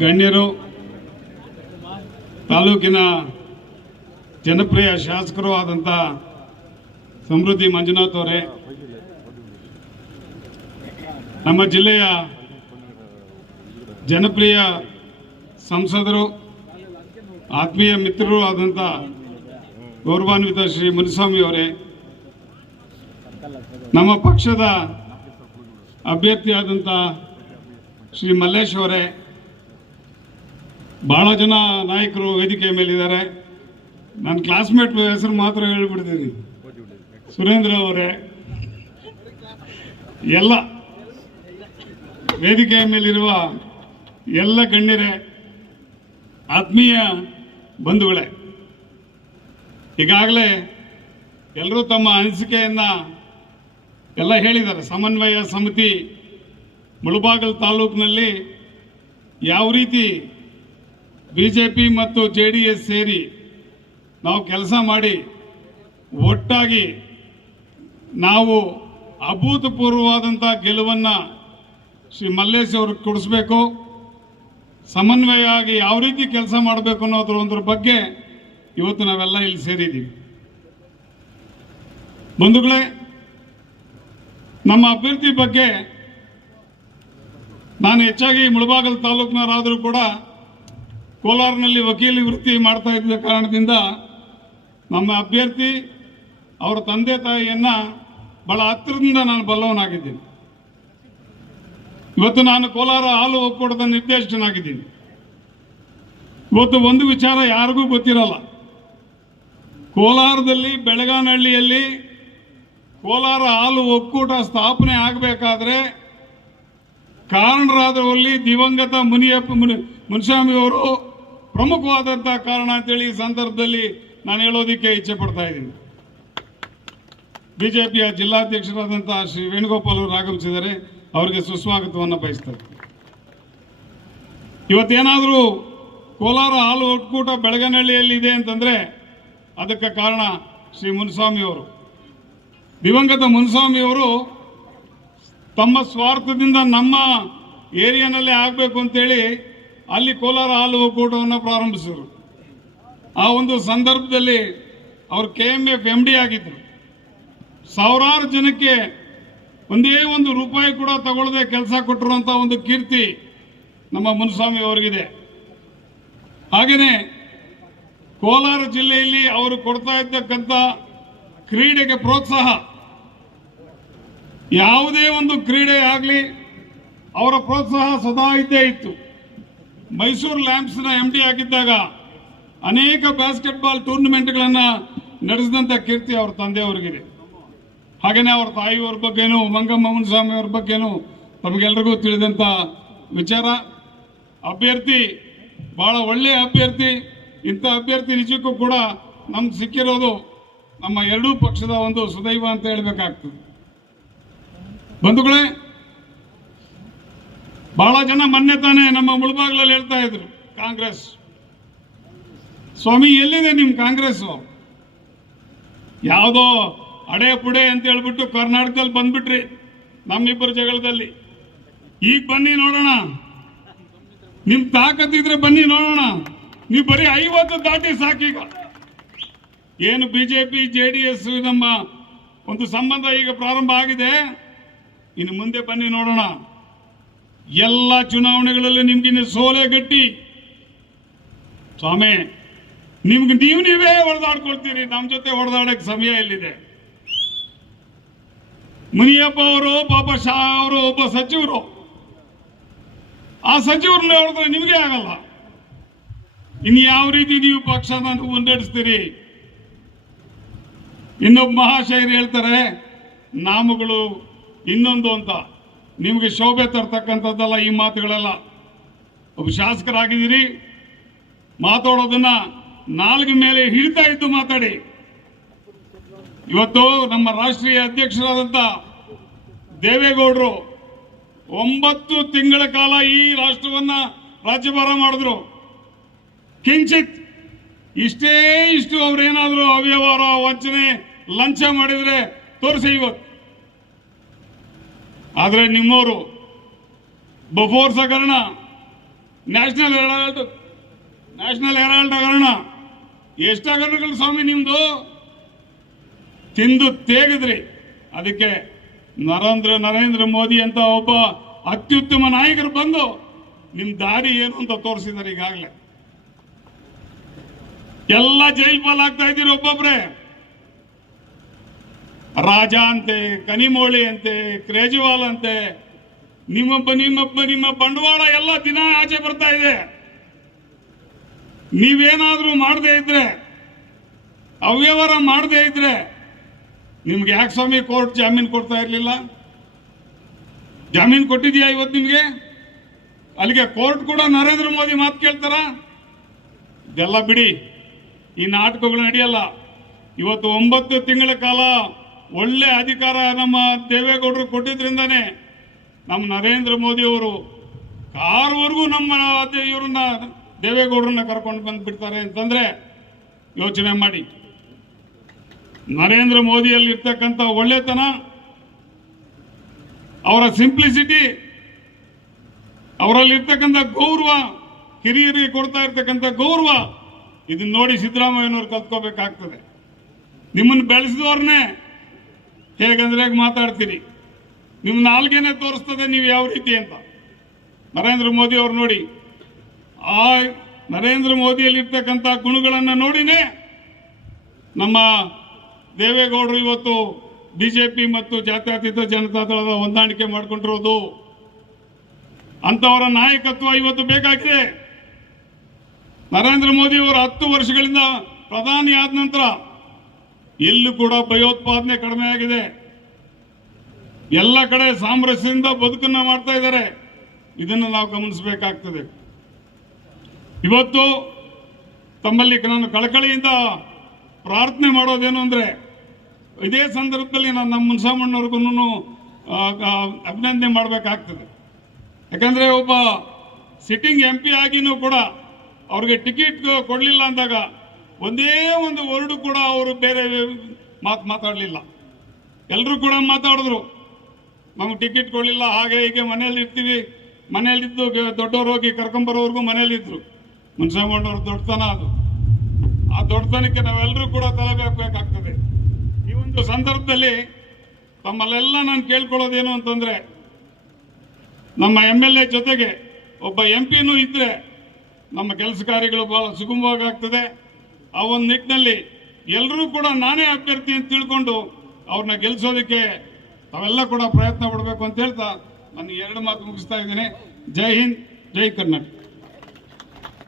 ಗಣ್ಯರು, ತಾಲೂಕಿನ ಜನಪ್ರಿಯ ಶಾಸಕರು ಆದಂಥ ಸಮೃದ್ಧಿ ಮಂಜುನಾಥ್ ಅವರೇ, ನಮ್ಮ ಜಿಲ್ಲೆಯ ಜನಪ್ರಿಯ ಸಂಸದರು, ಆತ್ಮೀಯ ಮಿತ್ರರು ಆದಂಥ ಗೌರವಾನ್ವಿತ ಶ್ರೀ ಮುನಿಸ್ವಾಮಿ ಅವರೇ, ನಮ್ಮ ಪಕ್ಷದ ಅಭ್ಯರ್ಥಿಯಾದಂಥ ಶ್ರೀ ಮಲ್ಲೇಶ್ ಅವರೇ ಬಹಳ ಜನ ನಾಯಕರು ವೇದಿಕೆ ಮೇಲಿದ್ದಾರೆ. ನನ್ನ ಕ್ಲಾಸ್ಮೇಟ್ ಹೆಸರು ಮಾತ್ರ ಹೇಳ್ಬಿಡ್ತೀನಿ. ಸುರೇಂದ್ರ ಅವರೇ. ಎಲ್ಲ ವೇದಿಕೆಯ ಮೇಲಿರುವ ಎಲ್ಲ ಗಣ್ಯರೇ, ಆತ್ಮೀಯ ಬಂಧುಗಳೇ, ಈಗಾಗಲೇ ಎಲ್ಲರೂ ತಮ್ಮ ಅನಿಸಿಕೆಯನ್ನ ಎಲ್ಲ ಹೇಳಿದ್ದಾರೆ. ಸಮನ್ವಯ ಸಮಿತಿ ಮುಳುಬಾಗಲ್ ತಾಲೂಕಿನಲ್ಲಿ ಯಾವ ರೀತಿ ಬಿ ಜೆ ಪಿ ಮತ್ತು ಜೆ ಡಿ ಎಸ್ ಸೇರಿ ನಾವು ಕೆಲಸ ಮಾಡಿ ಒಟ್ಟಾಗಿ ನಾವು ಅಭೂತಪೂರ್ವವಾದಂಥ ಗೆಲುವನ್ನು ಶ್ರೀ ಮಲ್ಲೇಶ್ ಅವ್ರಿಗೆ ಕೊಡಿಸ್ಬೇಕು. ಸಮನ್ವಯ ಆಗಿ ಯಾವ ರೀತಿ ಕೆಲಸ ಮಾಡಬೇಕು ಅನ್ನೋದ್ರ ಒಂದ್ರ ಬಗ್ಗೆ ಇವತ್ತು ನಾವೆಲ್ಲ ಇಲ್ಲಿ ಸೇರಿದ್ದೀವಿ. ಬಂಧುಗಳೇ, ನಮ್ಮ ಅಭ್ಯರ್ಥಿ ಬಗ್ಗೆ ನಾನು ಹೆಚ್ಚಾಗಿ ಮುಳಬಾಗಲ್ ತಾಲೂಕಿನವರಾದರೂ ಕೂಡ ಕೋಲಾರಿನಲ್ಲಿ ವಕೀಲಿ ವೃತ್ತಿ ಮಾಡ್ತಾ ಇದ್ದ ಕಾರಣದಿಂದ ನಮ್ಮ ಅಭ್ಯರ್ಥಿ ಅವರ ತಂದೆ ತಾಯಿಯನ್ನ ಬಹಳ ಹತ್ತಿರದಿಂದ ನಾನು ಬಲ್ಲವನಾಗಿದ್ದೀನಿ. ಇವತ್ತು ನಾನು ಕೋಲಾರ ಹಾಲು ಒಕ್ಕೂಟದ ನಿರ್ದೇಶಕನಾಗಿದ್ದೀನಿ. ಇವತ್ತು ಒಂದು ವಿಚಾರ ಯಾರಿಗೂ ಗೊತ್ತಿರಲ್ಲ. ಕೋಲಾರದಲ್ಲಿ ಬೆಳಗಾನಹಳ್ಳಿಯಲ್ಲಿ ಕೋಲಾರ ಹಾಲು ಒಕ್ಕೂಟ ಸ್ಥಾಪನೆ ಆಗಬೇಕಾದ್ರೆ ಕಾರಣರಾದವಲ್ಲಿ ದಿವಂಗತ ಮುನಿಯಪ್ಪ ಮುನಿ ಮುನಿಸ್ವಾಮಿ ಅವರು ಪ್ರಮುಖವಾದಂಥ ಕಾರಣ ಅಂತೇಳಿ ಈ ಸಂದರ್ಭದಲ್ಲಿ ನಾನು ಹೇಳೋದಿಕ್ಕೆ ಇಚ್ಛೆ ಪಡ್ತಾ ಇದ್ದೀನಿ. ಬಿಜೆಪಿಯ ಜಿಲ್ಲಾಧ್ಯಕ್ಷರಾದಂತಹ ಶ್ರೀ ವೇಣುಗೋಪಾಲ್ ಅವರು ಆಗಮಿಸಿದರೆ ಅವರಿಗೆ ಸುಸ್ವಾಗತವನ್ನು ಬಯಸ್ತಾರೆ ಇವತ್ತೇನಾದರೂ ಕೋಲಾರ ಹಾಲು ಒಕ್ಕೂಟ ಬೆಳಗನಹಳ್ಳಿಯಲ್ಲಿ ಇದೆ ಅಂತಂದ್ರೆ ಅದಕ್ಕೆ ಕಾರಣ ಶ್ರೀ ಮುನಿಸ್ವಾಮಿ ಅವರು. ದಿವಂಗತ ಮುನಿಸ್ವಾಮಿ ಅವರು ತಮ್ಮ ಸ್ವಾರ್ಥದಿಂದ ನಮ್ಮ ಏರಿಯಾನಲ್ಲೇ ಆಗಬೇಕು ಅಂತೇಳಿ ಅಲ್ಲಿ ಕೋಲಾರ ಹಾಲು ಒಕ್ಕೂಟವನ್ನು ಪ್ರಾರಂಭಿಸಿದರು. ಆ ಒಂದು ಸಂದರ್ಭದಲ್ಲಿ ಅವರು K M F M D ಆಗಿದ್ದರು ಸಾವಿರಾರು ಜನಕ್ಕೆ ಒಂದೇ ಒಂದು ರೂಪಾಯಿ ಕೂಡ ತಗೊಳ್ಳದೆ ಕೆಲಸ ಕೊಟ್ಟಿರುವಂಥ ಒಂದು ಕೀರ್ತಿ ನಮ್ಮ ಮುನಿಸ್ವಾಮಿ ಅವರಿಗಿದೆ. ಹಾಗೆಯೇ ಕೋಲಾರ ಜಿಲ್ಲೆಯಲ್ಲಿ ಅವರು ಕೊಡ್ತಾ ಇದ್ದಕ್ಕಂಥ ಕ್ರೀಡೆಗೆ ಪ್ರೋತ್ಸಾಹ, ಯಾವುದೇ ಒಂದು ಕ್ರೀಡೆ ಆಗಲಿ ಅವರ ಪ್ರೋತ್ಸಾಹ ಸದಾ ಇದ್ದೇ ಇತ್ತು. ಮೈಸೂರು ಲ್ಯಾಂಪ್ಸ್ನ ಎಂ ಡಿ ಆಗಿದ್ದಾಗ ಅನೇಕ ಬಾಸ್ಕೆಟ್ಬಾಲ್ ಟೂರ್ನಮೆಂಟ್ಗಳನ್ನು ನಡೆಸಿದಂಥ ಕೀರ್ತಿ ಅವ್ರ ತಂದೆಯವ್ರಿಗಿದೆ. ಹಾಗೆಯೇ ಅವ್ರ ತಾಯಿಯವ್ರ ಬಗ್ಗೆನೂ ಮಂಗಮ್ಮ ಸ್ವಾಮಿ ಅವ್ರ ಬಗ್ಗೆನೂ ತಮಗೆಲ್ರಿಗೂ ತಿಳಿದಂಥ ವಿಚಾರ. ಅಭ್ಯರ್ಥಿ, ಬಹಳ ಒಳ್ಳೆಯ ಅಭ್ಯರ್ಥಿ, ಇಂಥ ಅಭ್ಯರ್ಥಿ ನಿಜಕ್ಕೂ ಕೂಡ ನಮ್ಗೆ ಸಿಕ್ಕಿರೋದು ನಮ್ಮ ಎರಡೂ ಪಕ್ಷದ ಒಂದು ಸುದೈವ ಅಂತ ಹೇಳ್ಬೇಕಾಗ್ತದೆ. ಬಂಧುಗಳೇ ಬಹಳ ಜನ ಮೊನ್ನೆ ತಾನೇ ನಮ್ಮ ಮುಳುಬಾಗ್ಲಲ್ಲಿ ಹೇಳ್ತಾ ಇದ್ರು, ಕಾಂಗ್ರೆಸ್. ಸ್ವಾಮಿ, ಎಲ್ಲಿದೆ ನಿಮ್ ಕಾಂಗ್ರೆಸ್ ಯಾವುದೋ ಅಡೆ ಪುಡೆ ಅಂತ ಹೇಳ್ಬಿಟ್ಟು ಕರ್ನಾಟಕದಲ್ಲಿ ಬಂದ್ಬಿಟ್ರಿ, ನಮ್ಮಿಬ್ಬರು ಜಗಳದಲ್ಲಿ. ಈಗ ಬನ್ನಿ ನೋಡೋಣ. ನಿಮ್ ತಾಕತ್ತಿದ್ರೆ ಬನ್ನಿ ನೋಡೋಣ. ನೀವು ಬರೀ ಐವತ್ತು ದಾಟಿ ಸಾಕೀಗ. ಏನು ಬಿಜೆಪಿ ಜೆ ಡಿ ಎಸ್ ನಮ್ಮ ಒಂದು ಸಂಬಂಧ ಈಗ ಪ್ರಾರಂಭ ಆಗಿದೆ. ಇನ್ನು ಮುಂದೆ ಬನ್ನಿ ನೋಡೋಣ. ಎಲ್ಲ ಚುನಾವಣೆಗಳಲ್ಲಿ ನಿಮ್ಗಿನ್ನ ಸೋಲೆ ಗಟ್ಟಿ. ಸ್ವಾಮಿ, ನಿಮ್ಗೆ ನೀವು ನೀವೇ ಹೊಡೆದಾಡ್ಕೊಳ್ತೀರಿ ನಮ್ಮ ಜೊತೆ ಹೊಡೆದಾಡಕ್ಕೆ ಸಮಯ ಎಲ್ಲಿದೆ? ಮುನಿಯಪ್ಪ ಅವರು, ಪಾಪ ಶಾ ಅವರು, ಒಬ್ಬ ಸಚಿವರು. ಆ ಸಚಿವರನ್ನ ಹೇಳಿದ್ರೆ ನಿಮಗೆ ಆಗಲ್ಲ. ಇನ್ನು ಯಾವ ರೀತಿ ನೀವು ಪಕ್ಷನ ಮುನ್ನಡೆಸ್ತೀರಿ? ಇನ್ನೊಬ್ಬ ಮಹಾಶಯರು ಹೇಳ್ತಾರೆ, ನಾಮಗಳು ಇನ್ನೊಂದು ಅಂತ. ನಿಮಗೆ ಶೋಭೆ ತರ್ತಕ್ಕಂಥದ್ದಲ್ಲ ಈ ಮಾತುಗಳೆಲ್ಲ. ಒಬ್ಬ ಶಾಸಕರಾಗಿದ್ದೀರಿ. ಮಾತಾಡೋದನ್ನ ನಾಲ್ಕು ಮೇಲೆ ಹಿಡಿತಾ ಇದ್ದು ಮಾತಾಡಿ. ಇವತ್ತು ನಮ್ಮ ರಾಷ್ಟ್ರೀಯ ಅಧ್ಯಕ್ಷರಾದಂಥ ದೇವೇಗೌಡರು ಒಂಬತ್ತು ತಿಂಗಳ ಕಾಲ ಈ ರಾಷ್ಟ್ರವನ್ನ ರಾಜ್ಯಭಾರ ಮಾಡಿದ್ರು. ಕಿಂಚಿತ್ ಇಷ್ಟೇ ಇಷ್ಟು ಅವ್ರೇನಾದ್ರೂ ಅವ್ಯವಹಾರ, ವಂಚನೆ, ಲಂಚ ಮಾಡಿದ್ರೆ ತೋರಿಸಿ ಇವತ್ತು. ಆದ್ರೆ ನಿಮ್ಮವರು ಬಫೋರ್ ಸಗರಣ ನ್ಯಾಷನಲ್ ಹೆರಾಲ್ಡ್ ನ್ಯಾಷನಲ್ ಹೆರಾಲ್ಡ್ ಹಗರಣ ಎಷ್ಟು ಹಗರಣಗಳು ಸ್ವಾಮಿ ನಿಮ್ಮದು ತಿಂದು ತೇಗಿದ್ರಿ. ಅದಕ್ಕೆ ನರೇಂದ್ರ ನರೇಂದ್ರ ಮೋದಿ ಅಂತ ಒಬ್ಬ ಅತ್ಯುತ್ತಮ ನಾಯಕರು ಬಂದು ನಿಮ್ಮ ದಾರಿ ಏನು ಅಂತ ತೋರಿಸಿದ್ದಾರೆ ಈಗಾಗಲೇ. ಎಲ್ಲ ಜೈಲ್ ಪಾಲಾಗ್ತಾ ಇದ್ದೀರಿ ಒಬ್ಬೊಬ್ರೆ. ರಾಜ ಅಂತೆ, ಕನಿಮೋಳಿ ಅಂತೆ ಕ್ರೇಜಿವಾಲ್ ಅಂತೆ ನಿಮ್ಮೊಬ್ಬ ನಿಮ್ಮೊಬ್ಬ ನಿಮ್ಮ ಬಂಡವಾಳ ಎಲ್ಲ ದಿನ ಆಚೆ ಬರ್ತಾ ಇದೆ. ನೀವೇನಾದರೂ ಮಾಡದೇ ಇದ್ರೆ, ಅವ್ಯವಹಾರ ಮಾಡದೇ ಇದ್ರೆ, ನಿಮ್ಗೆ ಯಾಕೆ ಸ್ವಾಮಿ ಕೋರ್ಟ್ ಜಾಮೀನು ಕೊಡ್ತಾ ಇರಲಿಲ್ಲ? ಜಾಮೀನು ಕೊಟ್ಟಿದ್ಯಾ ಇವತ್ತು ನಿಮಗೆ? ಅಲ್ಲಿಗೆ ಕೋರ್ಟ್ ಕೂಡ ನರೇಂದ್ರ ಮೋದಿ ಮಾತು ಕೇಳ್ತಾರ? ಇದೆಲ್ಲ ಬಿಡಿ, ಈ ನಾಟಕಗಳು ನಡೆಯಲ್ಲ. ಇವತ್ತು ಒಂಬತ್ತು ತಿಂಗಳ ಕಾಲ ಒಳ್ಳೆ ಅಧಿಕಾರ ನಮ್ಮ ದೇವೇಗೌಡರು ಕೊಟ್ಟಿದ್ರಿಂದನೇ ನಮ್ಮ ನರೇಂದ್ರ ಮೋದಿ ಅವರು ಕಾರ್ವರೆಗೂ ನಮ್ಮ ಇವರನ್ನ ದೇವೇಗೌಡರನ್ನ ಕರ್ಕೊಂಡು ಬಂದ್ಬಿಡ್ತಾರೆ ಅಂತಂದ್ರೆ ಯೋಚನೆ ಮಾಡಿ. ನರೇಂದ್ರ ಮೋದಿಯಲ್ಲಿ ಇರ್ತಕ್ಕಂಥ ಒಳ್ಳೆತನ, ಅವರ ಸಿಂಪ್ಲಿಸಿಟಿ ಅವರಲ್ಲಿರ್ತಕ್ಕಂಥ ಗೌರವ, ಹಿರಿಯರಿಗೆ ಕೊಡ್ತಾ ಇರ್ತಕ್ಕಂಥ ಗೌರವ ಇದನ್ನ ನೋಡಿ ಸಿದ್ದರಾಮಯ್ಯನವರು ಕಲ್ತ್ಕೋಬೇಕಾಗ್ತದೆ. ನಿಮ್ಮನ್ನು ಬೆಳೆಸಿದವ್ರನ್ನೇ ಹೇಗಂದ್ರೆ ಹೇಗೆ ಮಾತಾಡ್ತೀರಿ ನಿಮ್ಮ ನಾಲ್ಗೆನೆ ತೋರಿಸ್ತದೆ ನೀವು ಯಾವ ರೀತಿ ಅಂತ. ನರೇಂದ್ರ ಮೋದಿ ಅವ್ರು ನೋಡಿ, ಆ ನರೇಂದ್ರ ಮೋದಿಯಲ್ಲಿರ್ತಕ್ಕಂಥ ಗುಣಗಳನ್ನು ನೋಡಿನೇ ನಮ್ಮ ದೇವೇಗೌಡರು ಇವತ್ತು ಬಿಜೆಪಿ ಮತ್ತು ಜಾತ್ಯತೀತ ಜನತಾ ದಳದ ಹೊಂದಾಣಿಕೆ ಮಾಡಿಕೊಂಡಿರೋದು. ಅಂತವರ ನಾಯಕತ್ವ ಇವತ್ತು ಬೇಕಾಗಿದೆ. ನರೇಂದ್ರ ಮೋದಿ ಅವರು ಹತ್ತು ವರ್ಷಗಳಿಂದ ಪ್ರಧಾನಿ ಆದ ನಂತರ ಎಲ್ಲೂ ಕೂಡ ಭಯೋತ್ಪಾದನೆ ಕಡಿಮೆ ಆಗಿದೆ. ಎಲ್ಲ ಕಡೆ ಸಾಮರಸ್ಯದಿಂದ ಬದುಕನ್ನ ಮಾಡ್ತಾ ಇದ್ದಾರೆ. ಇದನ್ನು ನಾವು ಗಮನಿಸಬೇಕಾಗ್ತದೆ. ಇವತ್ತು ತಮ್ಮಲ್ಲಿ ನಾನು ಕಳಕಳಿಯಿಂದ ಪ್ರಾರ್ಥನೆ ಮಾಡೋದೇನು ಅಂದ್ರೆ, ಇದೇ ಸಂದರ್ಭದಲ್ಲಿ ನಾನು ನಮ್ಮ ಮುನ್ಸಾಮಣ್ಣವ್ರಿಗೂ ಅಭಿನಂದನೆ ಮಾಡಬೇಕಾಗ್ತದೆ. ಯಾಕಂದ್ರೆ ಒಬ್ಬ ಸಿಟ್ಟಿಂಗ್ ಎಂ ಪಿ ಆಗಿನೂ ಕೂಡ ಅವ್ರಿಗೆ ಟಿಕೆಟ್ ಕೊಡಲಿಲ್ಲ ಅಂದಾಗ ಒಂದೇ ಒಂದು ವರ್ಡು ಕೂಡ ಅವರು ಬೇರೆ ಮಾತು, ಮಾತಾಡಲಿಲ್ಲ. ಎಲ್ಲರೂ ಕೂಡ ಮಾತಾಡಿದ್ರು. ನಮ್ಗೆ ಟಿಕೆಟ್ ಕೊಡಲಿಲ್ಲ, ಹಾಗೆ ಹೀಗೆ ಮನೆಯಲ್ಲಿ ಇರ್ತೀವಿ. ಮನೆಯಲ್ಲಿದ್ದು ದೊಡ್ಡವ್ರು ಹೋಗಿ ಕರ್ಕೊಂಬರೋವರೆಗೂ ಮನೆಯಲ್ಲಿದ್ದರು ಮುನ್ಸಾಮಣ್ಣವ್ರ ದೊಡ್ಡತನ ಅದು. ಆ ದೊಡ್ಡತನಕ್ಕೆ ನಾವೆಲ್ಲರೂ ಕೂಡ ತಲೆ ಬಾಗಬೇಕಾಗ್ತದೆ ಈ ಒಂದು ಸಂದರ್ಭದಲ್ಲಿ ತಮ್ಮಲ್ಲೆಲ್ಲ ನಾನು ಕೇಳ್ಕೊಳ್ಳೋದೇನು ಅಂತಂದ್ರೆ, ನಮ್ಮ ಎಂ ಎಲ್ ಎ ಜೊತೆಗೆ ಒಬ್ಬ ಎಂ ಪಿನೂ ಇದ್ದರೆ ನಮ್ಮ ಕೆಲಸ ಕಾರ್ಯಗಳು ಬಹಳ ಸುಗಮವಾಗಿ ಆಗ್ತದೆ. ಆ ಒಂದು ನಿಟ್ಟಿನಲ್ಲಿ ಎಲ್ಲರೂ ಕೂಡ ನಾನೇ ಅಭ್ಯರ್ಥಿ ಅಂತ ತಿಳ್ಕೊಂಡು ಅವ್ರನ್ನ ಗೆಲ್ಲಿಸೋದಕ್ಕೆ ತಾವೆಲ್ಲ ಕೂಡ ಪ್ರಯತ್ನ ಪಡಬೇಕು ಅಂತ ಹೇಳ್ತಾ ನಾನು ಎರಡು ಮಾತು ಮುಗಿಸ್ತಾ ಇದ್ದೀನಿ. ಜೈ ಹಿಂದ್, ಜೈ ಕರ್ನಾಟಕ.